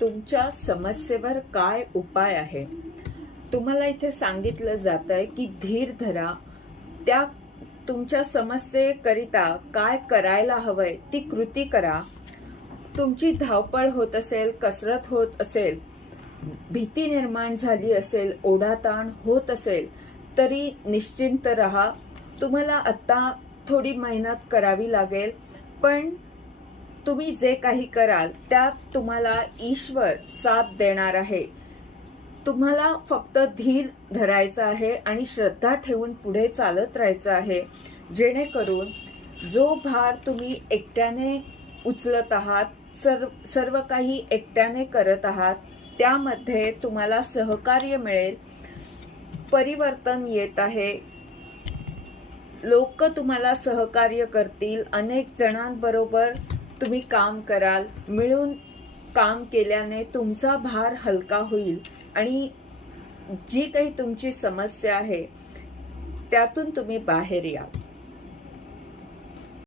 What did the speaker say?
तुमच्या समस्येवर काय उपाय आहे तुम्हाला इथे सांगितलं जात आहे की धीर धरा. त्या तुमच्या समस्येकरिता काय करायला हवंय ती कृती करा. तुमची धावपळ होत असेल कसरत होत असेल भीती निर्माण झाली असेल ओढाताण होत असेल तरी निश्चिंत रहा. तुम्हाला आत्ता थोडी मेहनत करावी लागेल पण तुम्ही जे काही कराल त्यात तुम्हाला ईश्वर साथ देणार आहे. तुम्हाला फक्त धीर धरायचा आहे आणि श्रद्धा ठेवून पुढे चालत राहायचं आहे. जेणेकरून जो भार तुम्ही एकट्याने उचलत आहात सर्व सर्व काही एकट्याने करत आहात त्यामध्ये तुम्हाला सहकार्य मिळेल परिवर्तन येत आहे. लोक तुम्हाला सहकार्य करतील अनेक जणांबरोबर तुम्ही काम कराल. मिळून काम केल्याने तुमचा भार हलका होईल. आणि जी काही तुमची समस्या आहे त्यातून तुम्ही बाहेर याल